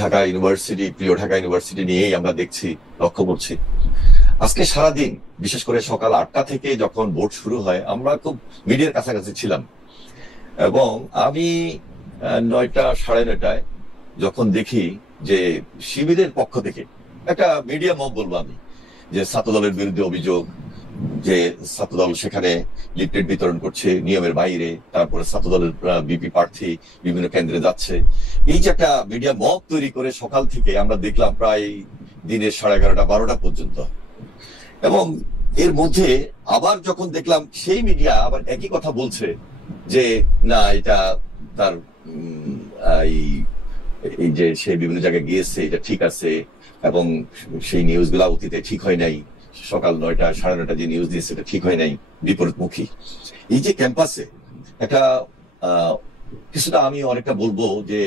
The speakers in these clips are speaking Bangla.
ঢাকা ইউনিভার্সিটি, প্রিয় ঢাকা ইউনিভার্সিটি নিয়েই আমরা দেখছি, লক্ষ্য করছি। আজকে সারাদিন, বিশেষ করে সকাল 8টা থেকে যখন ভোট শুরু হয়, আমরা খুব মিডিয়ার কাছাকাছি ছিলাম এবং আমি 9টা, 9:30 যখন দেখি যে শিবিরের পক্ষ থেকে একটা মিডিয়া মব বলবো আমি, যে ছাত্রদলের বিরুদ্ধে অভিযোগ, যে ছাত্রদল সেখানে লিফলেট বিতরণ করছে নিয়মের বাইরে, তারপরে ছাত্রদলের বিপি প্রার্থী বিভিন্ন কেন্দ্রে যাচ্ছে, এই যে একটা মিডিয়া মব তৈরি করে সকাল থেকে আমরা দেখলাম প্রায় দিনের 11:30, 12টা পর্যন্ত। এবং এর মধ্যে আবার যখন দেখলাম সেই মিডিয়া আবার একই কথা বলছে যে না, এটা তার এই এই যে সে বিভিন্ন জায়গায় গিয়েছে এটা ঠিক আছে, এবং সেই নিউজ গুলা অতীতে ঠিক হয় নাই, সকাল 9টা, 9:30 যে নিউজ দিয়েছে এটা ঠিক হয় নাই, বিপরীতমুখী। এই যে ক্যাম্পাসে একটা কিছুটা আমি অনেকটা বলবো যে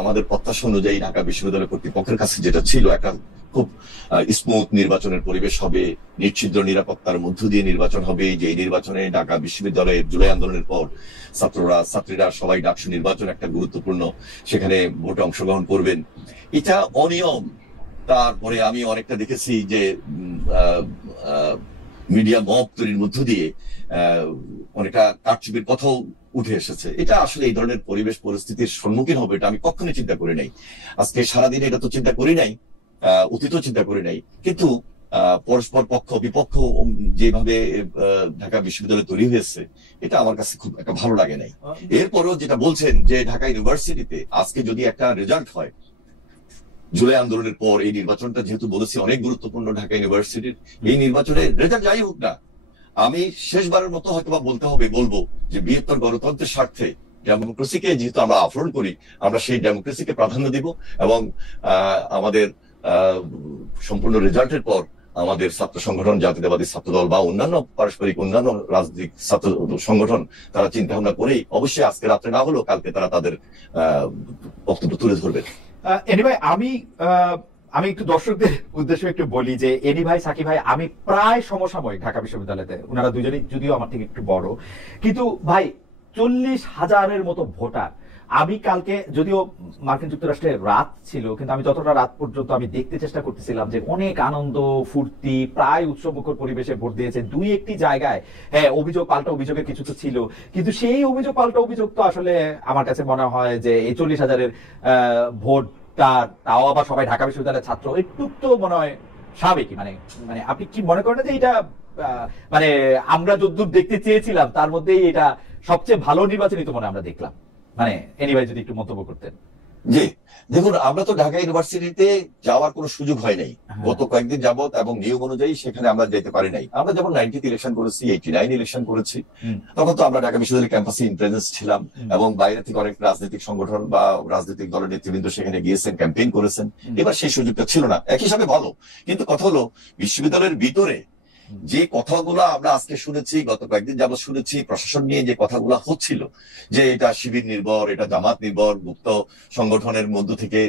আমাদের প্রত্যাশা অনুযায়ী ঢাকা বিশ্ববিদ্যালয় কর্তৃপক্ষের কাছে যেটা ছিল, একটা খুব স্মুথ নির্বাচনের পরিবেশ হবে, নিশ্চিদ্র নিরাপত্তার মধ্য দিয়ে নির্বাচন হবে, যে এই নির্বাচনে ঢাকা বিশ্ববিদ্যালয়ের জুলাই আন্দোলনের পর ছাত্রীরা সবাই ডাকসু নির্বাচন একটা গুরুত্বপূর্ণ, সেখানে ভোটে অংশগ্রহণ করবেন, এটা অনিয়ম। তারপরে আমি অনেকটা দেখেছি যে মিডিয়া মব তৈরির মধ্য দিয়ে অনেকটা কারচুপির কথাও উঠে এসেছে। এটা আসলে এই ধরনের পরিবেশ পরিস্থিতির সম্মুখীন হবে এটা আমি কখনোই চিন্তা করি নাই। আজকে সারাদিন এটা তো চিন্তা করি নাই, অতীতও চিন্তা করি নাই, কিন্তু পরস্পর পক্ষ বিপক্ষ যেভাবে ঢাকা বিশ্ববিদ্যালয় তৈরি হয়েছে, এটা আমার কাছে খুব একটা ভালো লাগে নাই। এরপরেও যেটা বলছেন যে ঢাকা ইউনিভার্সিটিতে আজকে যদি একটা রেজাল্ট হয়, জুলাই আন্দোলনের পর এই নির্বাচনটা যেহেতু বলেছি অনেক গুরুত্বপূর্ণ ঢাকা ইউনিভার্সিটির, এই নির্বাচনের রেজাল্ট যাই হোক না, আমি শেষবারের মতো হয়তোবা বলবো যে বৃহত্তর গণতন্ত্রের স্বার্থে ডেমোক্রেসিকে যেহেতু আমরা আফরণ করি, আমরা সেই ডেমোক্রেসিকে প্রাধান্য দিব এবং আমাদের সম্পূর্ণ রেজাল্টের পর আমাদের ছাত্র সংগঠন, জাতীয়তাবাদী ছাত্রদল বা অন্যান্য পারস্পরিক অন্যান্য রাজনৈতিক ছাত্র সংগঠন, তারা চিন্তা ভাবনা করেই অবশ্যই আজকে রাত্রে না হলেও কালকে তারা তাদের বক্তব্য তুলে ধরবে। এনিভাই আমি একটু দর্শকদের উদ্দেশ্যে একটু বলি যে এনি ভাই, সাকিব ভাই, আমি প্রায় সমসাময়িক ঢাকা বিশ্ববিদ্যালয়তে, ওনারা দুজনেই যদিও আমার থেকে একটু বড়, কিন্তু ভাই 40,000-এর মতো ভোটার। আমি কালকে, যদিও মার্কিন যুক্তরাষ্ট্রে রাত ছিল, কিন্তু আমি যতটা রাত পর্যন্ত আমি দেখতে চেষ্টা করতেছিলাম যে অনেক আনন্দ ফুর্তি, প্রায় উৎসবমুখর পরিবেশে ভোট দিয়েছে। দুই একটি জায়গায় হ্যাঁ অভিযোগ পাল্টা অভিযোগের কিছু তো ছিল, কিন্তু সেই অভিযোগ পাল্টা অভিযোগ তো আসলে আমার কাছে মনে হয় যে এই 40,000-এর ভোট, তাও আবার সবাই ঢাকা বিশ্ববিদ্যালয়ের ছাত্র, একটু তো মনে হয় স্বাভাবিকই। মানে মানে আপনি কি মনে করেন যে এটা মানে আমরা যদ্দূর দেখতে চেয়েছিলাম তার মধ্যেই এটা সবচেয়ে ভালো নির্বাচনই তো মনে আমরা দেখলাম? মানে এনিওয়ে যদি একটু মন্তব্য করতেন। জি, দেখুন, আমরা তো ঢাকা ইউনিভার্সিটিতে যাওয়ার কোনো সুযোগ হয় নাই গত কয়েকদিন যাবত, এবং নিয়ম অনুযায়ী সেখানে আমরা যেতে পারি নাই। আমরা যেমন 90 ইলেকশন করেছি, 89 ইলেকশন করেছি, তখন তো আমরা ঢাকা বিশ্ববিদ্যালয় ক্যাম্পাসে ইন প্রেজেন্স ছিলাম, এবং বাইরে থেকে অনেক রাজনৈতিক সংগঠন বা রাজনৈতিক দলের নেতৃবৃন্দ সেখানে গিয়েছেন, ক্যাম্পেইন করেছেন। এবার সেই সুযোগটা ছিল না, এক হিসাবে ভালো। কিন্তু কথা হলো, বিশ্ববিদ্যালয়ের ভিতরে যে কথাগুলো আমরা আজকে শুনেছি, গত কয়েকদিন যাবত শুনেছি, প্রশাসন নিয়ে যে কথাগুলো হচ্ছিল, যে এটা শিবির নির্ভর, এটা জামাত নির্ভর, গুপ্ত সংগঠনের মধ্য থেকে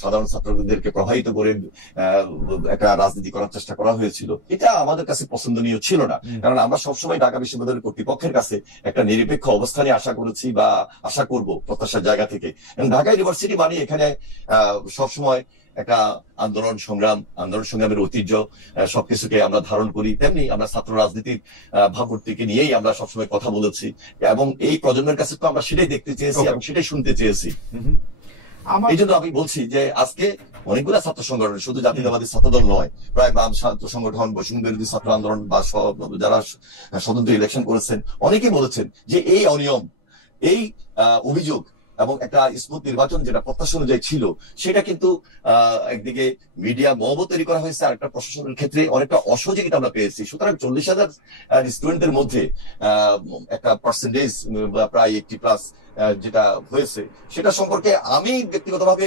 সাধারণ ছাত্রদেরকে প্রভাবিত করে একটা রাজনীতি করার চেষ্টা করা হয়েছিল, এটা আমাদের কাছে পছন্দনীয় ছিল না। কারণ আমরা সবসময় ঢাকা বিশ্ববিদ্যালয়ের কর্তৃপক্ষের কাছে একটা নিরপেক্ষ অবস্থানে আশা করেছি বা আশা করব প্রত্যাশার জায়গা থেকে। এবং ঢাকা ইউনিভার্সিটি মানে এখানে সবসময় একটা আন্দোলন সংগ্রামের ঐতিহ্য, সবকিছুকে আমরা ধারণ করি। তেমনি আমরা ছাত্র রাজনীতির ভাবমূর্তিকে নিয়েই আমরা সবসময় কথা বলেছি, এবং এই প্রজন্মের কাছে তো আমরা সেটাই দেখতে চেয়েছি এবং সেটাই শুনতে চেয়েছি। এই জন্য আমি বলছি যে আজকে অনেকগুলো ছাত্র সংগঠন, শুধু জাতীয়তাবাদী ছাত্রদল নয়, প্রায় বাম ছাত্র সংগঠন, বৈষম্য বিরোধী ছাত্র আন্দোলন বা যারা স্বতন্ত্র ইলেকশন করেছেন, অনেকেই বলেছেন যে এই অনিয়ম, এই অভিযোগ এবং একটা স্মুথ নির্বাচন যেটা প্রত্যাশা অনুযায়ী ছিল, সেটা কিন্তু একদিকে মিডিয়া মব তৈরি করা হয়েছে, আর একটা প্রশাসনের ক্ষেত্রে অনেকটা অসহযোগিতা আমরা পেয়েছি। সুতরাং 40,000 স্টুডেন্টদের মধ্যে একটা পার্সেন্টেজ প্রায় 80+ যেটা হয়েছে, সেটা সম্পর্কে আমি ব্যক্তিগতভাবে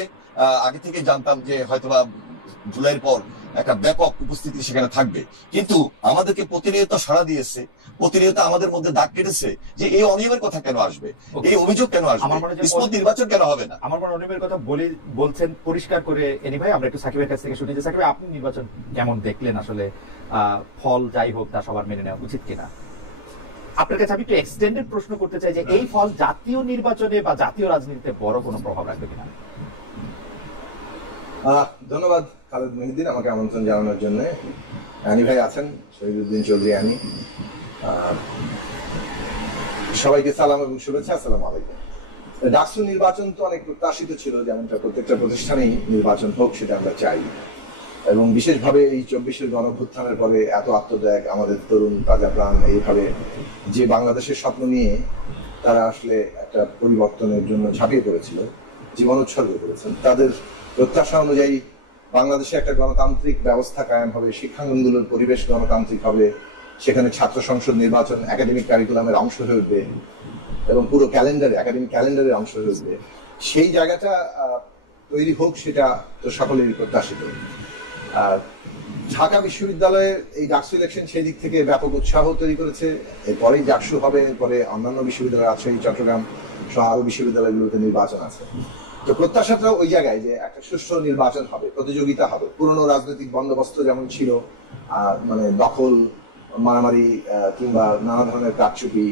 আগে থেকে জানতাম যে হয়তোবা জুলাইয়ের পর একটা ব্যাপক উপস্থিতি সেখানে থাকবে, কিন্তু আমাদেরকে প্রতিনিয়ত সাড়া দিয়েছে, প্রতিনিয়ত আমাদের মধ্যে দাগ কেটেছে যে এই অনিয়মের কথা কেন আসবে, এই অভিযোগ কেন আসবে, স্মুথ নির্বাচন কেন হবে না। আমার মনে অনিয়মের কথা বলছেন পরিষ্কার করে এনি ভাই। আমরা একটু সাকিবের কাছ থেকে শুনি যে সাকিব, আপনি নির্বাচন কেমন দেখলেন? আসলে ফল যাই হোক তা সবার মেনে নেওয়া উচিত কিনা? আপনার কাছে আমি একটু এক্সটেন্ডেড প্রশ্ন করতে চাই যে এই ফল জাতীয় নির্বাচনে বা জাতীয় রাজনীতিতে বড় কোনো প্রভাব রাখবে কিনা? ধন্যবাদ খালেদ মহিউদ্দিন আমাকে আমন্ত্রণ জানানোর জন্য। আনি ভাই আছেন, শহীদুদ্দিন চৌধুরী আনি, সবাইকে সালাম এবং শুভেচ্ছা, আসসালামু আলাইকুম। ডাকসু নির্বাচন তো অনেক প্রত্যাশিত ছিল, যেমনটা প্রত্যেকটা প্রতিষ্ঠানেই নির্বাচন হোক সেটা আমরা চাই, এবং বিশেষভাবে এই 24-এর গণঅভ্যুত্থানের পরে এত আত্মত্যাগ, আমাদের তরুণ তাজা প্রাণ এইভাবে যে বাংলাদেশের স্বপ্ন নিয়ে তারা আসলে একটা পরিবর্তনের জন্য ঝাঁপিয়ে পড়েছিল, জীবন উৎসর্গ করেছেন, তাদের প্রত্যাশা অনুযায়ী বাংলাদেশে একটা গণতান্ত্রিক ব্যবস্থা কায়েম হবে, শিক্ষাঙ্গনগুলোর পরিবেশ গণতান্ত্রিক হবে, সেখানে ছাত্র সংসদ নির্বাচন একাডেমিক কারিকুলামের অংশ হয়ে উঠবে এবং পুরো একাডেমিক ক্যালেন্ডারের অংশ হয়ে উঠবে, সেই জায়গাটা তৈরি হোক সেটা তো সকলেরই প্রত্যাশিত। ঢাকা বিশ্ববিদ্যালয়ের এই ডাকসু ইলেকশন সেই দিক থেকে ব্যাপক উৎসাহ তৈরি করেছে। এরপরেই ডাকসু হবে, এরপরে অন্যান্য বিশ্ববিদ্যালয় আছে, চট্টগ্রাম সহ আরো বিশ্ববিদ্যালয়গুলোতে নির্বাচন আছে। তো প্রত্যাশাটা ওই জায়গায় যে একটা সুষ্ঠু নির্বাচন হবে, প্রতিযোগিতা হবে। পুরনো রাজনৈতিক বন্দোবস্ত যেমন ছিল, মানে দখল, মারামারি কিংবা নানা ধরনের কারচুপি,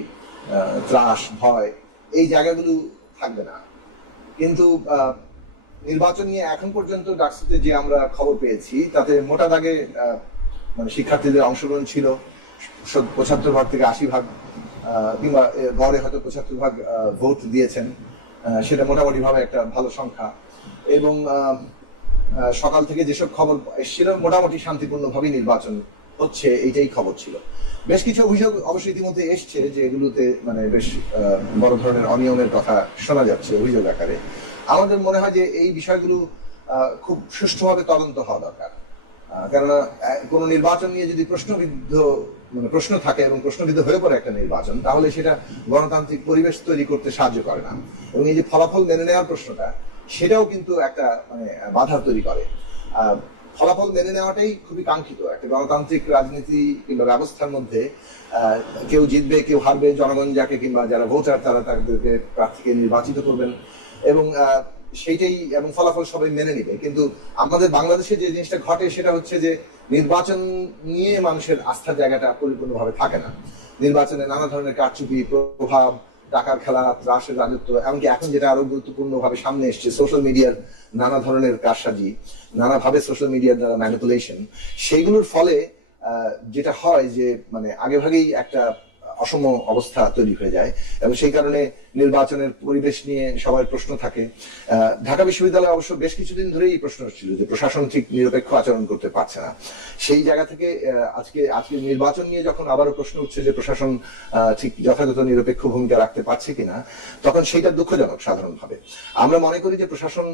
ত্রাস, ভয়, এই জায়গাগুলো থাকবে না। কিন্তু নির্বাচন নিয়ে এখন পর্যন্ত ডাকসুতে যে আমরা খবর পেয়েছি তাতে মোটা দাগে মানে শিক্ষার্থীদের অংশগ্রহণ ছিল 75 থেকে 80 কিংবা গড়ে হয়তো 75 ভোট দিয়েছেন, সেটা মোটামুটি ভাবে একটা ভালো সংখ্যা। এবং সকাল থেকে যেসব খবর এসেছিল মোটামুটি শান্তিপূর্ণভাবেই নির্বাচন হচ্ছে, এইটাই খবর ছিল। বেশ কিছু অভিযোগ অবশ্যই ইতিমধ্যে এসছে যে এগুলোতে মানে বেশ বড় ধরনের অনিয়মের কথা শোনা যাচ্ছে অভিযোগ আকারে। আমাদের মনে হয় যে এই বিষয়গুলো খুব সুষ্ঠুভাবে তদন্ত হওয়া দরকার, কেননা কোনো নির্বাচন নিয়ে যদি প্রশ্ন থাকে এবং প্রশ্নবিদ্ধ হয়ে পড়ে একটা নির্বাচন, তাহলে সেটা গণতান্ত্রিক পরিবেশ তৈরি করতে সাহায্য করে না। এবং এই যে ফলাফল মেনে নেওয়ার প্রশ্নটা, সেটাও কিন্তু একটা মানে বাধা তৈরি করে। ফলাফল মেনে নেওয়াটাই খুবই কাঙ্ক্ষিত একটা গণতান্ত্রিক রাজনীতি কিংবা ব্যবস্থার মধ্যে। কেউ জিতবে, কেউ হারবে, জনগণ যাকে কিংবা যারা ভোটার তারা তাদেরকে প্রার্থীকে নির্বাচিত করবেন এবং সেইটাই, এবং ফলাফল সবাই মেনে নিবে। কিন্তু আমাদের বাংলাদেশে যে জিনিসটা ঘটে সেটা হচ্ছে যে নির্বাচন নিয়ে মানুষের আস্থার জায়গাটা পরিপূর্ণভাবে থাকে না। নির্বাচনে নানা ধরনের কারচুপি, প্রভাব, টাকার খেলা, ত্রাসের রাজত্ব, এমনকি এখন যেটা আরো গুরুত্বপূর্ণ ভাবে সামনে এসছে সোশ্যাল মিডিয়ার নানা ধরনের কারসাজি, নানাভাবে সোশ্যাল মিডিয়ার দ্বারা ম্যানিপুলেশন, সেইগুলোর ফলে যেটা হয় যে মানে আগেভাগেই একটা অসম অবস্থা তৈরি হয়ে যায় এবং সেই কারণে নির্বাচনের পরিবেশ নিয়ে সবার প্রশ্ন থাকে। ঢাকা বিশ্ববিদ্যালয়ে অবশ্য বেশ কিছুদিন ধরেই এই প্রশ্ন ছিল যে প্রশাসন ঠিক নিরপেক্ষ আচরণ করতে পারছে না। সেই জায়গা থেকে আজকে নির্বাচন নিয়ে যখন আবারও প্রশ্ন উঠছে যে প্রশাসন ঠিক যথাযথ নিরপেক্ষ ভূমিকা রাখতে পারছে কিনা, তখন সেইটা দুঃখজনক। সাধারণভাবে আমরা মনে করি যে প্রশাসন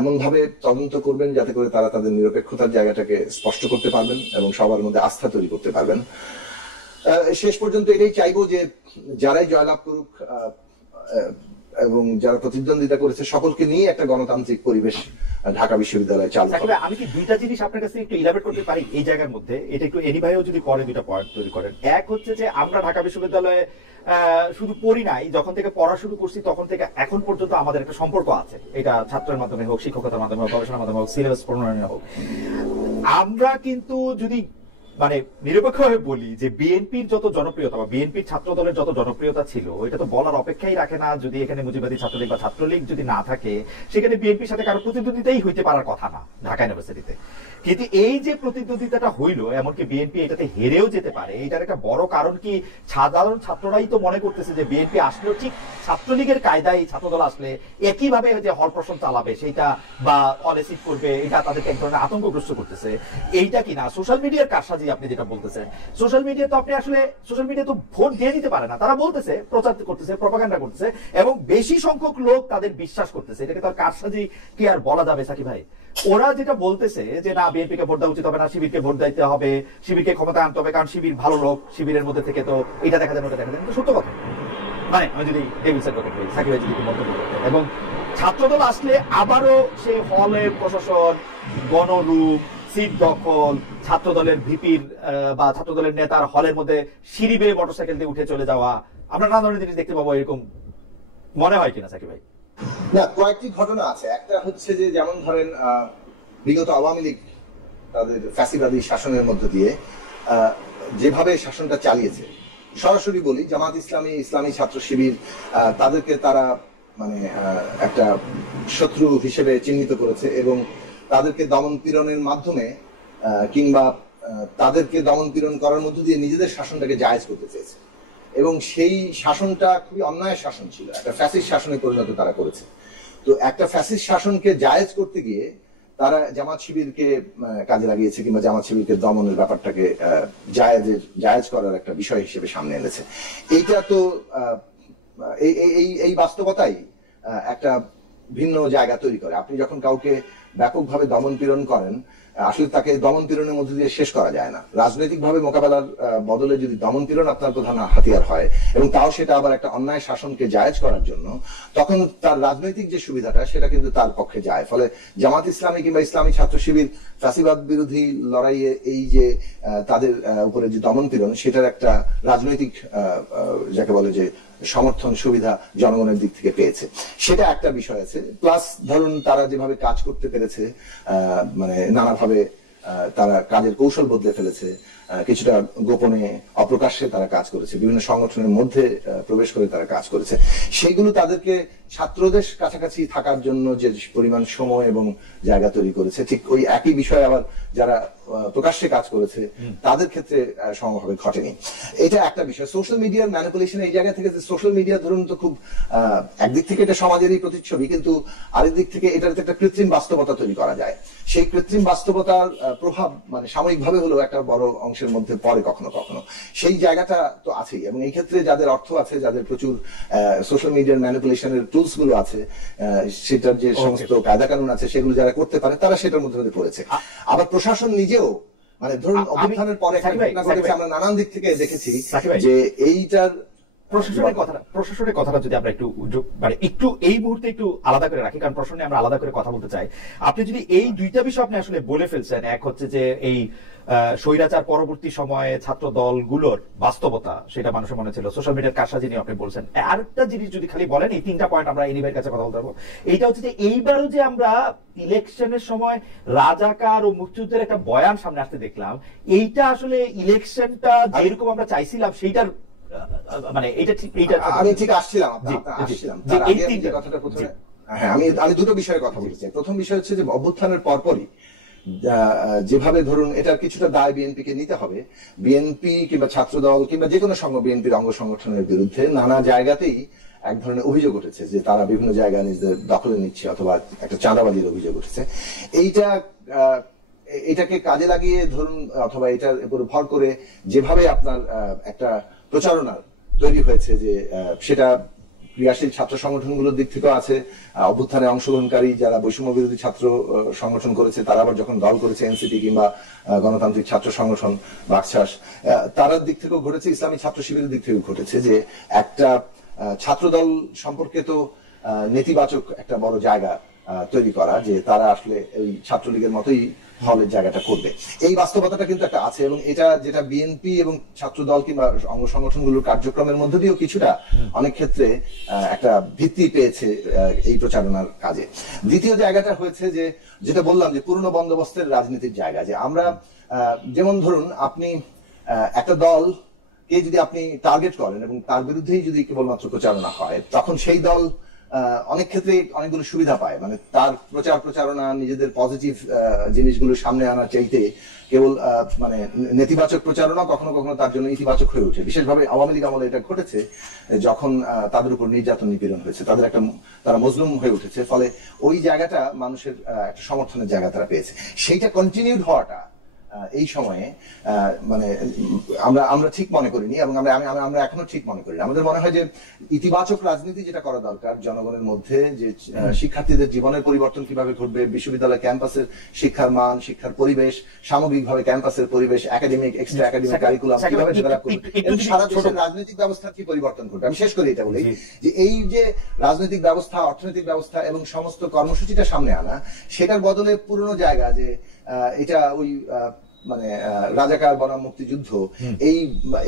এমন ভাবে তদন্ত করবেন যাতে করে তারা তাদের নিরপেক্ষতার জায়গাটাকে স্পষ্ট করতে পারবেন এবং সবার মধ্যে আস্থা তৈরি করতে পারবেন। শেষ পর্যন্ত এটাই চাইবো যে যারাই জয়লাভ করুক এবং যারা প্রতিদ্বন্দ্বিতা করেছে সকলকে নিয়ে একটা গণতান্ত্রিক পরিবেশ ঢাকা বিশ্ববিদ্যালয়ে চালু হবে। আমি কি দুইটা জিনিস আপনার কাছে একটু ইলাবরেট করতে পারি এই জায়গার মধ্যে? এটা একটু এনি ভাইও যদি করে দুইটা পয়েন্ট তৈরি করেন। এক হচ্ছে যে আমরা ঢাকা বিশ্ববিদ্যালয়ে শুধু পড়ি নাই, যখন থেকে পড়া শুরু করছি তখন থেকে এখন পর্যন্ত আমাদের একটা সম্পর্ক আছে। এটা ছাত্রের মাধ্যমে হোক, শিক্ষকতার মাধ্যমে হোক, গবেষণার মাধ্যমে হোক, সিলেবাস প্রণয়নে হোক। আমরা কিন্তু যদি মানে নিরপেক্ষভাবে বলি যে বিএনপির যত জনপ্রিয়তা বা বিএনপির ছাত্র দলের যত জনপ্রিয়তা ছিল, এটা তো বলার অপেক্ষাই রাখে না। যদি এখানে মুজিবাদী ছাত্রলীগ বা ছাত্রলীগ যদি না থাকে, সেখানে বিএনপির সাথে কারো প্রতিদ্বন্দ্বিতাই হইতে পারার কথা না ঢাকা ইউনিভার্সিটিতে। কিন্তু এই যে প্রতিদ্বন্দ্বিতাটা হইলো, এমনকি বিএনপি এটাতে হেরেও যেতে পারে, এটার একটা বড় কারণ কি সাধারণ ছাত্ররাই তো মনে করতেছে যে বিএনপি আসলেও ঠিক ছাত্রলীগের কায়দায় ছাত্রদল আসলে একইভাবে যে হল প্রশ্ন চালাবে সেইটা বা অলেসিট করবে, এটা তাদেরকে এক ধরনের আতঙ্কগ্রস্ত করতেছে। এইটা কিনা সোশ্যাল মিডিয়ার কারসাজি আপনি যেটা বলতেছেন, সোশ্যাল মিডিয়া তো আপনি আসলে সোশ্যাল মিডিয়া তো ভোট দিয়ে দিতে পারে না। তারা বলতেছে, প্রচার করতেছে, প্রপাগান্ডা করতেছে এবং বেশি সংখ্যক লোক তাদের বিশ্বাস করতেছে। এটাকে তার কারসাজি কি আর বলা যাবে সাকিব ভাই? ওরা যেটা বলতেছে যে না, বিএনপিকে ভোট দেওয়া উচিত হবে না, শিবিরকে ভোট দিতে হবে, শিবিরকে ক্ষমতা আনতে হবে, কারণ শিবির ভালো লোক, শিবিরের মধ্যে থেকে তো এটা দেখা যায় ওটা দেখা যায়। সত্য কথা, মানে আমি যদি টেবিল সেট করতে পারি, সাকিব ভাই যদি মন্তব্য করতে, এবং ছাত্রদল আসলে আবারও সেই হলের প্রশাসন, গণরূপ, সিট দখল, ছাত্রদলের ভিপির বা ছাত্রদলের নেতার হলের মধ্যে সিঁড়ি বেয়ে মোটরসাইকেল দিয়ে উঠে চলে যাওয়া, আমরা নানা ধরনের জিনিস দেখতে পাবো। এরকম মনে হয় কিনা সাকিব ভাই? না, কয়েকটি ঘটনা আছে। একটা হচ্ছে যে যেমন ধরেন বিগত আওয়ামী লীগ তাদের ফ্যাসিবাদী শাসনের মধ্য দিয়ে যেভাবে শাসনটা চালিয়েছে, সরাসরি বলি জামাত ইসলামী, ইসলামী ছাত্র শিবির, তাদেরকে তারা মানে একটা শত্রু হিসেবে চিহ্নিত করেছে এবং তাদেরকে দমন পীড়নের মাধ্যমে কিংবা তাদেরকে দমন পীড়ন করার মধ্য দিয়ে নিজেদের শাসনটাকে জায়েজ করতে চেয়েছে, এবং সেই শাসনটা খুবই অন্যায়ের শাসন ছিল, একটা ফ্যাসিস্ট শাসনে পরিণত তারা করেছে। তো একটা ফ্যাসিস্ট শাসনকে জায়েজ করতে গিয়ে তারা জামাত শিবিরকে কাজে লাগিয়েছে, কিংবা জামাত শিবিরকে দমনের ব্যাপারটাকে জায়েজ করার একটা বিষয় হিসেবে সামনে এনেছে। এইটা তো এই বাস্তবতাই একটা ভিন্ন জায়গা তৈরি করে। আপনি যখন কাউকে ব্যাপকভাবে দমন পীড়ন করেন, আসলে তাকে দমন পীড়নের মধ্যে দিয়ে শেষ করা যায় না। রাজনৈতিকভাবে মোকাবেলার বদলে যদি দমন পীড়ন আপনার প্রধান হাতিয়ার হয়, এবং তাও সেটা আবার একটা অন্যায় শাসনকে জায়েজ করার জন্য, তখন তার রাজনৈতিক যে সুবিধাটা সেটা কিন্তু তার পক্ষে যায়। ফলে জামাত ইসলামী কিংবা ইসলামী ছাত্র শিবির ফ্যাসিবাদ বিরোধী লড়াইয়ে এই যে তাদের উপরে যে দমন পীড়ন, সেটার একটা রাজনৈতিক যাকে বলে যে সমর্থন সুবিধা জনগণের দিক থেকে পেয়েছে, সেটা একটা বিষয় আছে। প্লাস ধরুন তারা যেভাবে কাজ করতে পেরেছে, মানে নানাভাবে তারা কাজের কৌশল বদলে ফেলেছে, কিছুটা গোপনে অপ্রকাশ্যে তারা কাজ করেছে, বিভিন্ন সংগঠনের মধ্যে প্রবেশ করে তারা কাজ করেছে, সেগুলো তাদেরকে ছাত্রদের কাছাকাছি থাকার জন্য যে পরিমাণ সময় এবং জায়গা তৈরি করেছে, ঠিক ওই একই বিষয় আবার যারা প্রকাশ্যে কাজ করেছে তাদের ক্ষেত্রে সমভাবে ঘটেনি। এটা একটা বিষয়। সোশ্যাল মিডিয়ার ম্যানিপুলেশন এই জায়গা থেকে, সোশ্যাল মিডিয়া ধরুন তো খুব একদিক থেকে এটা সমাজেরই প্রতিচ্ছবি, কিন্তু আরেক দিক থেকে এটার একটা কৃত্রিম বাস্তবতা তৈরি করা যায়। সেই কৃত্রিম বাস্তবতার প্রভাব মানে সাময়িকভাবে হলেও একটা বড় অংশের মধ্যে পড়ে কখনো কখনো, সেই জায়গাটা তো আছেই। এবং এই ক্ষেত্রে যাদের অর্থ আছে, যাদের প্রচুর সোশ্যাল মিডিয়ার ম্যানিপুলেশনের টুলস গুলো আছে, সেটার যে সমস্ত কায়দা কানুন আছে, সেগুলো যারা করতে পারে তারা সেটার মধ্যে পড়েছে। আবার প্রশাসন নিজেও, মানে ধরুন অভ্যুত্থানের পরে আমরা নানান দিক থেকে দেখেছি যে এইটার প্রশাসনের কথাটা যদি আমরা একটু এই মুহূর্তে একটু আলাদা করে রাখি, কারণ প্রশাসনে আমরা আলাদা করে কথা বলতে চাই। আপনি যদি এই দুইটা বিষয় আপনি আসলে বলে ফেলছেন, এক হচ্ছে যে এই স্বৈরাচার পরবর্তী সময়ে ছাত্র দলগুলোর বাস্তবতা, সেটা মানুষের মনে ছিল, সোশ্যাল মিডিয়ার কারসাজি নিয়ে আপনি বলছেন। আরেকটা জিনিস যদি খালি বলেন, এই তিনটা পয়েন্ট আমরা এনিভাইয়ের কাছে কথা বলতে পারবো। এইটা হচ্ছে যে এইবারও যে আমরা ইলেকশনের সময় রাজাকার ও মুক্তিযুদ্ধের একটা বয়ান সামনে আসতে দেখলাম, এইটা আসলে ইলেকশনটা যেরকম আমরা চাইছিলাম সেইটার মানে এটা ঠিক, এইটা আমি ঠিক আসছিলাম কথাটা প্রথমে। হ্যাঁ, আমি দুটো বিষয়ে কথা বলতে চাই। প্রথম বিষয় হচ্ছে যে অভ্যুত্থানের পরপরই যেভাবে ধরুন এটার কিছুটা দায় বিএনপি কে নিতে হবে। বিএনপি কিংবা ছাত্রদল কিংবা যে কোনো বিএনপির অঙ্গ সংগঠনের বিরুদ্ধে নানা জায়গাতেই এক ধরনের অভিযোগ উঠেছে যে তারা বিভিন্ন জায়গায় নিজেদের দখলে নিচ্ছে, অথবা একটা চাঁদাবাজির অভিযোগ উঠেছে। এটাকে কাজে লাগিয়ে ধরুন, অথবা এটার উপর ভর করে যেভাবে আপনার একটা প্রচারণা তৈরি হয়েছে, যে সেটা ক্রিয়াশীল ছাত্র সংগঠনগুলোর দিক থেকেও আছে, অভ্যুত্থানে অংশগ্রহণকারী যারা বৈষম্য বিরোধী ছাত্র সংগঠন করেছে, তারা আবার যখন দল করেছে এনসিপি কিংবা গণতান্ত্রিক ছাত্র সংগঠন বাকশাস, তার দিক থেকেও ঘটেছে, ইসলামী ছাত্র শিবিরের দিক থেকেও ঘটেছে, যে একটা ছাত্রদল সম্পর্কে তো নেতিবাচক একটা বড় জায়গা তৈরি করা, যে তারা আসলে এই ছাত্রলীগের মতোই হলের জায়গাটা করবে। এই বাস্তবতাটা কিন্তু একটা আছে, এবং এটা যেটা বিএনপি এবং ছাত্রদল কিংবা অঙ্গ সংগঠনগুলোর কার্যক্রমের মধ্যে দিয়েও কিছুটা অনেক ক্ষেত্রে একটা ভিত্তি পেয়েছে এই প্রচারণার কাজে। দ্বিতীয় জায়গাটা হয়েছে যে যেটা বললাম, যে পুরনো বন্দোবস্তের রাজনীতির জায়গা, যে আমরা যেমন ধরুন আপনি একটা দল কে যদি আপনি টার্গেট করেন এবং তার বিরুদ্ধেই যদি কেবলমাত্র প্রচারণা হয়, তখন সেই দল অনেক ক্ষেত্রে অনেকগুলো সুবিধা পায়। মানে তার প্রচারণা নিজেদের পজিটিভ জিনিসগুলো সামনে আনার চাইতে কেবল মানে নেতিবাচক প্রচারণা কখনো কখনো তার জন্য ইতিবাচক হয়ে ওঠে। বিশেষভাবে আওয়ামী লীগ আমলে এটা ঘটেছে, যখন তাদের উপর নির্যাতন নিপীড়ন হয়েছে, তারা মজলুম হয়ে উঠেছে, ফলে ওই জায়গাটা মানুষের একটা সমর্থনের জায়গা তারা পেয়েছে। সেইটা কন্টিনিউড হওয়াটা এই সময়ে মানে আমরা ঠিক মনে করিনি, এবং আমরা এখনো ঠিক মনে করি না। আমাদের মনে হয় যে ইতিবাচক রাজনীতি যেটা করা দরকার জনগণের মধ্যে, যে শিক্ষার্থীদের জীবনের পরিবর্তন কিভাবে ঘটবে, বিশ্ববিদ্যালয় ক্যাম্পাসের শিক্ষার মান, শিক্ষার পরিবেশ, সামগ্রিকভাবে ক্যাম্পাসের পরিবেশ, একাডেমিক এক্সট্রা একাডেমিক কারিকুলাম কিভাবে ডেভেলপ করবে, এবং সারা দেশের রাজনৈতিক ব্যবস্থা কি পরিবর্তন ঘটবে। আমি শেষ করি এটা বলি, যে এই যে রাজনৈতিক ব্যবস্থা, অর্থনৈতিক ব্যবস্থা এবং সমস্ত কর্মসূচিটা সামনে আনা, সেটার বদলে পুরনো জায়গা, যে এটা ওই মানে রাজাকার বনাম মুক্তিযুদ্ধ,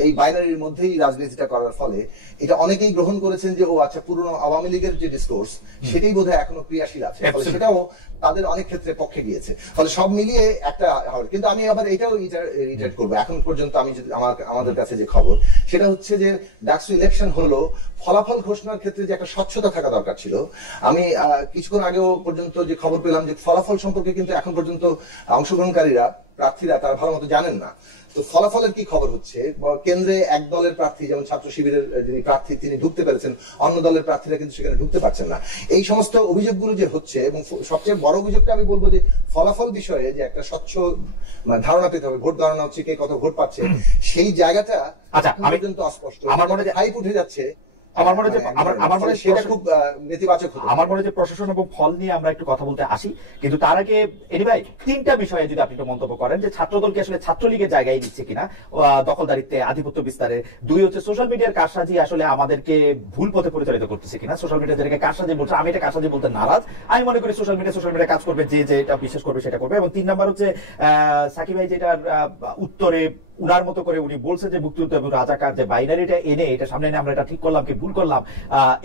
এই বাইনারির মধ্যেই রাজনীতিটা করার ফলে এটা অনেকেই গ্রহণ করেছেন যে ও আচ্ছা, পুরনো আওয়ামী লীগের যে ডিসকোর্স সেটাই বোধহয় এখনো ক্রিয়াশীল আছে, সেটাও তাদের অনেক ক্ষেত্রে পক্ষে গিয়েছে। ফলে সব মিলিয়ে একটা হবে। কিন্তু আমি আবার এটাও রিটার্ট করবো, এখন পর্যন্ত আমি আমাদের কাছে যে খবর সেটা হচ্ছে যে ডাকসু ইলেকশন হলো, ফলাফল ঘোষণার ক্ষেত্রে যে একটা স্বচ্ছতা থাকা দরকার ছিল। আমি কিছুক্ষণ আগেও পর্যন্ত যে খবর পেলাম যে ফলাফল সম্পর্কে কিন্তু এখন পর্যন্ত অংশগ্রহণকারীরা, প্রার্থীরা তারা ভালো মতো জানেন না। তো ফলাফলের কি খবর হচ্ছে, কেন্দ্রে এক দলের প্রার্থী যেমন ছাত্র শিবিরের যিনি প্রার্থী তিনি ঢুকতে পেরেছেন, অন্য দলের প্রার্থীরা কিন্তু সেখানে ঢুকতে পারছেন না। এই সমস্ত অভিযোগগুলো যে হচ্ছে, এবং সবচেয়ে বড় অভিযোগটা আমি বলবো যে ফলাফল বিষয়ে যে একটা স্বচ্ছ ধারণা পেতে হবে, ভোট ধারণা হচ্ছে কে কত ভোট পাচ্ছে, সেই জায়গাটা পর্যন্ত অস্পষ্ট। আমার মনে হয় হাইপ উঠে যাচ্ছে। আমার মনে হয় সেটা খুব নেতিবাচক হতো। আমার মনে হয় প্রশাসন এবং ফল নিয়ে আমরা একটু কথা বলতে আসি, কিন্তু তার আগে এনি ভাই তিনটা বিষয়ে যদি আপনি একটু মন্তব্য করেন যে ছাত্রদলকে আসলে ছাত্রলীগের জায়গায় নিচ্ছে কিনা দখলদারিত্বে, আধিপত্য বিস্তারে। দুই হচ্ছে সোশ্যাল মিডিয়ার কারসাজি আসলে আমাদেরকে ভুল পথে পরিচালিত করতেছে কিনা। সোশ্যাল মিডিয়া যেটাকে কারসাজি বলছে, আমি এটা কারসাজি বলতে নারাজ। আমি মনে করি সোশ্যাল মিডিয়া কাজ করবে, যে এটা বিশ্বাস করবে সেটা করবে। এবং 3 নাম্বার হচ্ছে সাকিব ভাই যেটার উত্তরে উনার মতো করে উনি বলছেন যে মুক্তিযুদ্ধ এবং রাজাকার যে বাইনারিটা এনে এটা সামনে এনে আমরা এটা ঠিক করলাম কি ভুল করলাম,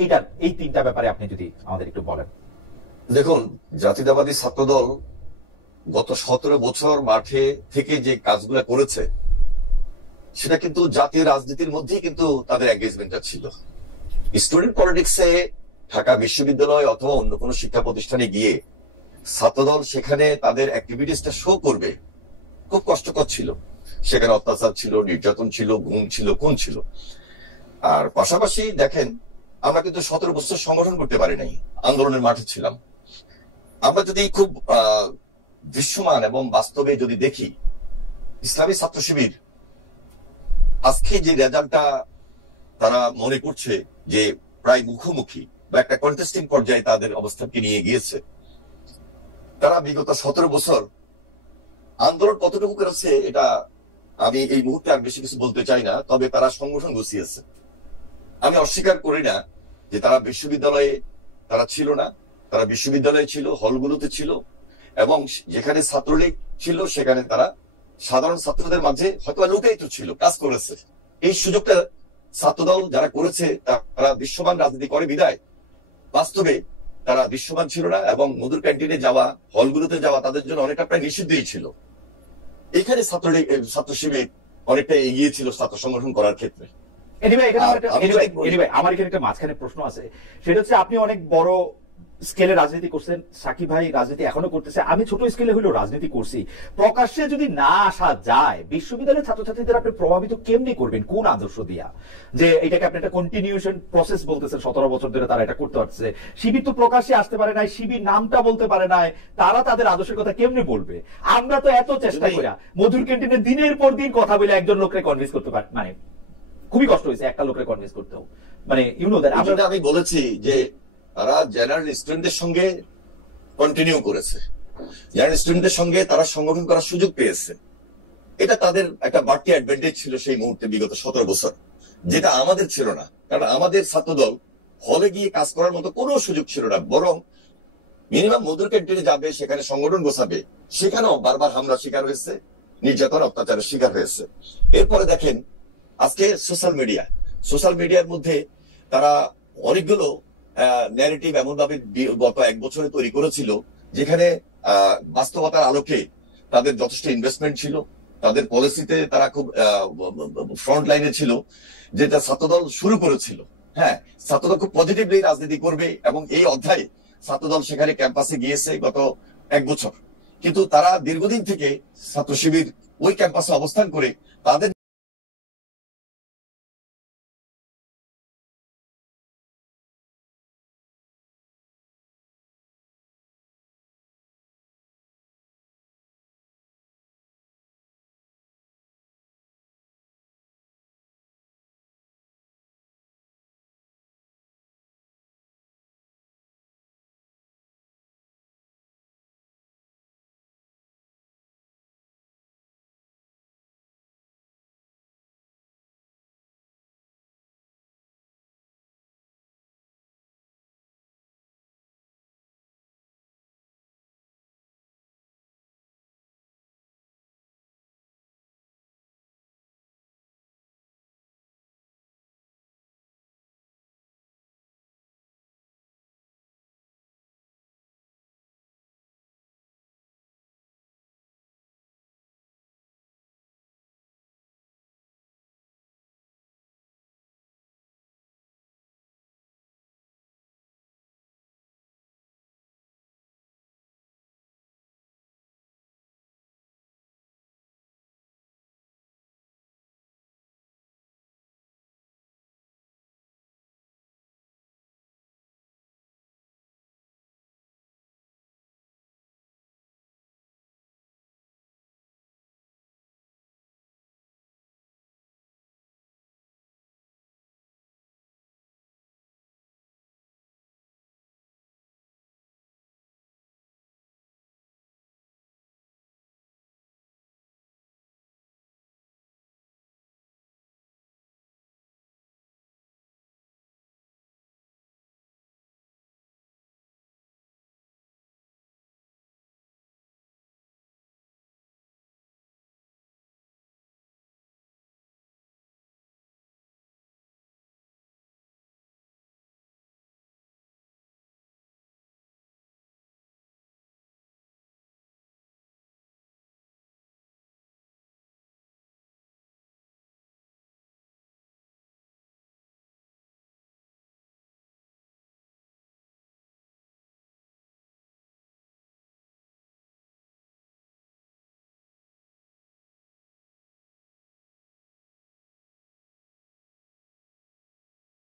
এইটার এই 3টা ব্যাপারে আপনি যদি আমাদের একটু বলেন। দেখুন, জাতীয়তাবাদী ছাত্রদল গত 17 বছর মাঠে থেকে যে কাজগুলো করেছে সেটা কিন্তু জাতীয় রাজনীতির মধ্যেই কিন্তু তাদের এঙ্গেজমেন্টটা ছিল। স্টুডেন্ট পলিটিক্সে ঢাকা বিশ্ববিদ্যালয় অথবা অন্য কোনো শিক্ষা প্রতিষ্ঠানে গিয়ে ছাত্রদল সেখানে তাদের অ্যাক্টিভিটিসটা শো করবে, খুব কষ্টকর ছিল। সেখানে অত্যাচার ছিল, নির্যাতন ছিল, গুম ছিল, খুন ছিল। আর পাশাপাশি দেখেন, আমরা কিন্তু 17 বছর সংগঠন করতে পারি নাই, আন্দোলনের মাঠে ছিলাম। আমরা যদি খুব দৃশ্যমান এবং বাস্তবে যদি দেখি, ইসলামী ছাত্র শিবির আজকে যে রেজাল্টটা তারা মনে করছে যে প্রায় মুখোমুখি বা একটা কন্টেস্টিং পর্যায়ে তাদের অবস্থানকে নিয়ে গিয়েছে, তারা বিগত 17 বছর আন্দোলন কতটুকু করেছে এটা আমি এই মুহূর্তে আর বেশি কিছু বলতে চাই না। তবে তারা সংগঠন গুছিয়েছে। আমি অস্বীকার করি না যে তারা বিশ্ববিদ্যালয়ে তারা ছিল না, তারা বিশ্ববিদ্যালয়ে ছিল, হলগুলোতে ছিল, এবং যেখানে ছাত্রলীগ ছিল সেখানে তারা সাধারণ ছাত্রদের মাঝে হয়তো লোকেই তো ছিল, কাজ করেছে। এই সুযোগটা ছাত্রদল যারা করেছে তারা দৃশ্যমান রাজনীতি করে বিদায় বাস্তবে তারা দৃশ্যমান ছিল না, এবং মধুর ক্যান্টিনে যাওয়া, হলগুলোতে যাওয়া তাদের জন্য অনেকটা প্রায় নিষিদ্ধই ছিল। এখানে ছাত্রলীগ, ছাত্র শিবির অনেকটা এগিয়ে ছিল ছাত্র সংগঠন করার ক্ষেত্রে। আমার এখানে একটা মাঝখানে প্রশ্ন আছে, সেটা হচ্ছে আপনি অনেক বড় স্কেলে রাজনীতি করছেন, সাকিব ভাই রাজনীতি এখনো করতেছে, আমি ছোট স্কেলে হলেও রাজনীতি করছি। প্রকাশ্যে যদি না আসা যায়, বিশ্ববিদ্যালয়ের ছাত্রছাত্রীদের আপনি প্রভাবিত কেমনি করবেন, কোন আদর্শ দিয়া? যে এটাকে আপনি একটা কন্টিনিউশন প্রসেস বলতেছেন, 17 বছর ধরে তারা এটা করতে পারছে। শিবির তো প্রকাশ্যে আসতে পারে নাই, শিবির নামটা বলতে পারে নাই, তারা তাদের আদর্শের কথা কেমনি বলবে? আমরা তো এত চেষ্টা করি মধুর ক্যান্টিনে দিনের পর দিন কথা বলে একজন লোককে কনভিন্স করতে পারে, মানে খুবই কষ্ট হয়েছে একটা লোককে কনভিন্স করতেও। মানে আমি বলেছি যে তারা জেনারেল স্টুডেন্টদের সঙ্গে কন্টিনিউ করেছে, জেনারেল স্টুডেন্টদের সঙ্গে তারা সংগঠন করার সুযোগ পেয়েছে। এটা তাদের একটা বাড়তি অ্যাডভান্টেজ ছিল সেই মুহূর্তে বিগত 17 বছর, যেটা আমাদের ছিল না। কারণ আমাদের ছাত্রদল হলে গিয়ে কাজ করার মতো কোনো সুযোগ ছিল না, বরং মিনিমাম মধুর ক্যান্টিনে যাবে, সেখানে সংগঠন গোছাবে, সেখানেও বারবার হামলার শিকার হয়েছে, নির্যাতন অত্যাচারের শিকার হয়েছে। এরপরে দেখেন আজকে সোশ্যাল মিডিয়ার মধ্যে তারা অনেকগুলো ন্যারেটিভ এমন ভাবে গত 1 বছরে তৈরি করেছিল যেখানে বাস্তবতার আলোকে তাদের যথেষ্ট ইনভেস্টমেন্ট ছিল, তাদের পলিসিতে তারা খুব ফ্রন্ট লাইনে ছিল, যেটা ছাত্রদল শুরু করেছিল। হ্যাঁ, ছাত্রদল খুব পজিটিভলি রাজনীতি করবে, এবং এই অধ্যায়ে ছাত্রদল সেখানে ক্যাম্পাসে গিয়েছে গত 1 বছর। কিন্তু তারা দীর্ঘদিন থেকে ছাত্র শিবির ওই ক্যাম্পাসে অবস্থান করে তাদের